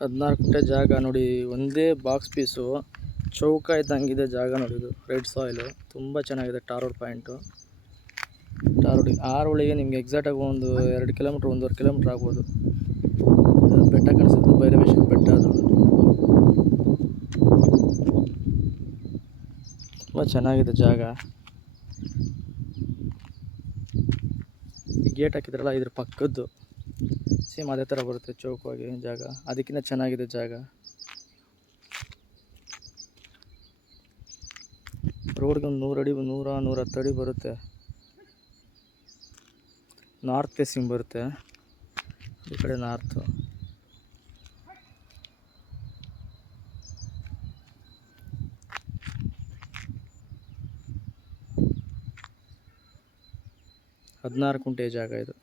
14 ಗುಂಟೆ ಜಾಗ ನೋಡಿ. ಒಂದೇ ಬಾಕ್ಸ್ ಪೀಸು ಚೌಕ ಇದ್ದಂಗಿದೆ ಜಾಗ ನೋಡಿ. ಇದು ರೆಡ್ ಸಾಯಿಲು ತುಂಬ ಚೆನ್ನಾಗಿದೆ. Tar road point. ಟಾರ್ ರೋಡಿಗೆ ಆರೋಳಿಗೆ ನಿಮ್ಗೆ ಎಕ್ಸಾಕ್ಟಾಗಿ ಒಂದು 2 ಕಿಲೋಮೀಟ್ರ್ 1.5 ಕಿಲೋಮೀಟ್ರ್ ಆಗ್ಬೋದು. ಬೆಟ್ಟ ಕಾಣಿಸುತ್ತೆ, ಭೈರವೇಶ್ವರ ಬೆಟ್ಟ. ಅದು ತುಂಬ ಚೆನ್ನಾಗಿದೆ ಜಾಗ. ಈ ಗೇಟ್ ಹಾಕಿದ್ರಲ್ಲ, ಇದ್ರ ಪಕ್ಕದ್ದು ಸೇಮ್ ಅದೇ ಥರ ಬರುತ್ತೆ ಚೌಕವಾಗಿ ಜಾಗ. ಅದಕ್ಕಿಂತ ಚೆನ್ನಾಗಿದೆ ಜಾಗ. ರೋಡ್ಗೆ ಒಂದು 100 ಅಡಿ 100-110 ಅಡಿ ಬರುತ್ತೆ. ನಾರ್ತ್ ಫೇಸಿಂಗ್ ಬರುತ್ತೆ. ಈ ಕಡೆ ನಾರ್ತು. ಹದಿನಾರು ಗುಂಟೆ ಜಾಗ ಇದು.